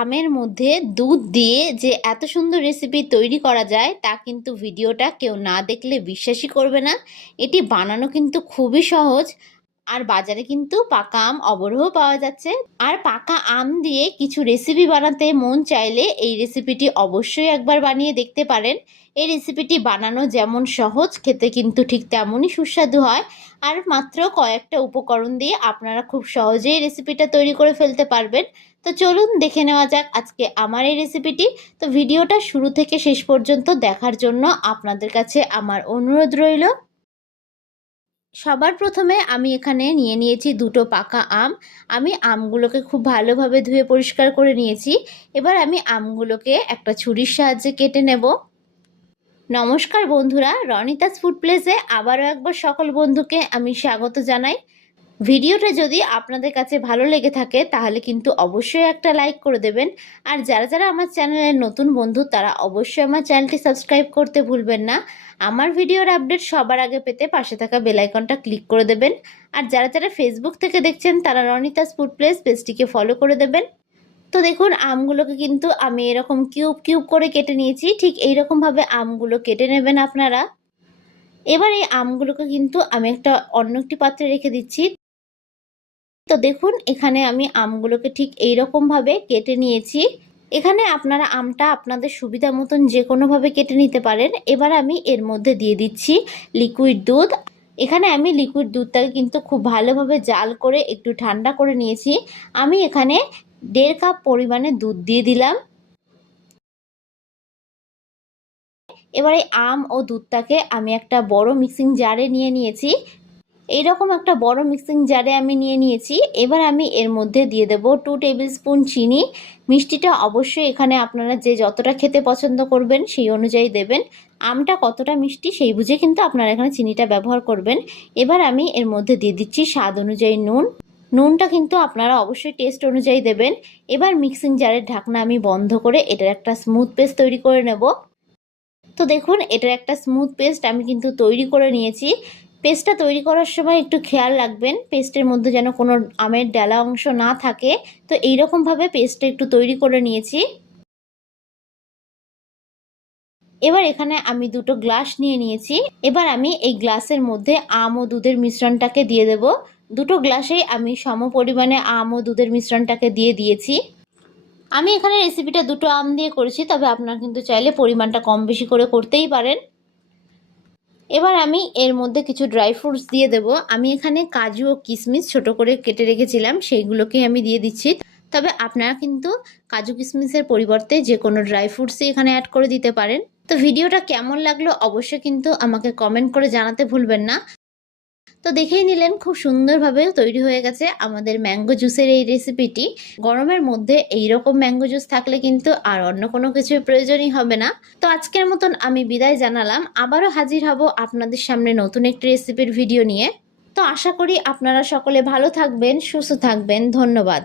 আমের মধ্যে দুধ দিয়ে যে এত সুন্দর রেসিপি তৈরি করা যায়, তা কিন্তু ভিডিওটা কেউ না দেখলে বিশ্বাসই করবে না। এটি বানানো কিন্তু খুবই সহজ। আর বাজারে কিন্তু পাকা আম অবরোহ পাওয়া যাচ্ছে। আর পাকা আম দিয়ে কিছু রেসিপি বানাতে মন চাইলে এই রেসিপিটি অবশ্যই একবার বানিয়ে দেখতে পারেন। এই রেসিপিটি বানানো যেমন সহজ, খেতে কিন্তু ঠিক তেমনই সুস্বাদু হয়। আর মাত্র কয়েকটা উপকরণ দিয়ে আপনারা খুব সহজেই রেসিপিটা তৈরি করে ফেলতে পারবেন। তো চলুন দেখে নেওয়া যাক আজকে আমার এই রেসিপিটি তো ভিডিওটা শুরু থেকে শেষ পর্যন্ত দেখার জন্য আপনাদের কাছে আমার অনুরোধ রইল। সবার প্রথমে আমি এখানে নিয়ে নিয়েছি দুটো পাকা আম। আমি আমগুলোকে খুব ভালোভাবে ধুয়ে পরিষ্কার করে নিয়েছি। এবার আমি আমগুলোকে একটা ছুরির সাহায্যে কেটে নেব। নমস্কার বন্ধুরা, রনিতাস ফুড প্লেসে আবারও একবার সকল বন্ধুকে আমি স্বাগত জানাই। ভিডিওটা যদি আপনাদের কাছে ভালো লেগে থাকে, তাহলে কিন্তু অবশ্যই একটা লাইক করে দেবেন। আর যারা যারা আমার চ্যানেলের নতুন বন্ধু, তারা অবশ্যই আমার চ্যানেলটি সাবস্ক্রাইব করতে ভুলবেন না। আমার ভিডিওর আপডেট সবার আগে পেতে পাশে থাকা বেলাইকনটা ক্লিক করে দেবেন। আর যারা যারা ফেসবুক থেকে দেখছেন, তারা রনিতাস ফুড প্লেস পেজটিকে ফলো করে দেবেন। তো দেখুন, আমগুলোকে কিন্তু আমি এরকম কিউব কিউব করে কেটে নিয়েছি। ঠিক এইরকমভাবে আমগুলো কেটে নেবেন আপনারা। এবার এই আমগুলোকে কিন্তু আমি একটা অন্য একটি পাত্রে রেখে দিচ্ছি। তো দেখুন, এখানে আমি আমগুলোকে ঠিক এই ভাবে কেটে নিয়েছি। এখানে আপনারা আমটা আপনাদের সুবিধা মতন যে কোনোভাবে কেটে নিতে পারেন। এবার আমি এর মধ্যে দিয়ে দিচ্ছি লিকুইড দুধ। এখানে আমি লিকুইড দুধটাকে কিন্তু খুব ভালোভাবে জাল করে একটু ঠান্ডা করে নিয়েছি। আমি এখানে দেড় কাপ পরিমাণে দুধ দিয়ে দিলাম। এবারে আম ও দুধটাকে আমি একটা বড় মিক্সিং জারে নিয়ে নিয়েছি। এইরকম একটা বড় মিক্সিং জারে আমি নিয়ে নিয়েছি। এবার আমি এর মধ্যে দিয়ে দেব টু টেবিল স্পুন চিনি। মিষ্টিটা অবশ্যই এখানে আপনারা যে যতটা খেতে পছন্দ করবেন সেই অনুযায়ী দেবেন। আমটা কতটা মিষ্টি সেই বুঝে কিন্তু আপনারা এখানে চিনিটা ব্যবহার করবেন। এবার আমি এর মধ্যে দিয়ে দিচ্ছি স্বাদ অনুযায়ী নুন। নুনটা কিন্তু আপনারা অবশ্যই টেস্ট অনুযায়ী দেবেন। এবার মিক্সিং জারের ঢাকনা আমি বন্ধ করে এটার একটা স্মুথ পেস্ট তৈরি করে নেব। তো দেখুন, এটার একটা স্মুথ পেস্ট আমি কিন্তু তৈরি করে নিয়েছি। পেস্টটা তৈরি করার সময় একটু খেয়াল রাখবেন, পেস্টের মধ্যে যেন কোনো আমের ডালা অংশ না থাকে। তো এইরকমভাবে পেস্টটা একটু তৈরি করে নিয়েছি। এবার এখানে আমি দুটো গ্লাস নিয়ে নিয়েছি। এবার আমি এই গ্লাসের মধ্যে আম ও দুধের মিশ্রণটাকে দিয়ে দেব। দুটো গ্লাসেই আমি সম পরিমাণে আম ও দুধের মিশ্রণটাকে দিয়ে দিয়েছি। আমি এখানে রেসিপিটা দুটো আম দিয়ে করেছি, তবে আপনারা কিন্তু চাইলে পরিমাণটা কম বেশি করে করতেই পারেন। এবার আমি এর মধ্যে কিছু ড্রাই ফ্রুটস দিয়ে দেব। আমি এখানে কাজু ও কিশমিশ ছোট করে কেটে রেখেছিলাম সেইগুলোকে আমি দিয়ে দিচ্ছি। তবে আপনারা কিন্তু কাজু কিশমিসের পরিবর্তে যে কোনো ড্রাই ফ্রুটসই এখানে অ্যাড করে দিতে পারেন। তো ভিডিওটা কেমন লাগল অবশ্যই কিন্তু আমাকে কমেন্ট করে জানাতে ভুলবেন না। তো দেখেই নিলেন, খুব সুন্দরভাবে তৈরি হয়ে গেছে আমাদের ম্যাঙ্গো জুসের এই রেসিপিটি গরমের মধ্যে এই রকম ম্যাঙ্গো জুস থাকলে কিন্তু আর অন্য কোনো কিছুর প্রয়োজনই হবে না। তো আজকের মতন আমি বিদায় জানালাম। আবারও হাজির হব আপনাদের সামনে নতুন একটি রেসিপির ভিডিও নিয়ে। তো আশা করি আপনারা সকলে ভালো থাকবেন, সুস্থ থাকবেন। ধন্যবাদ।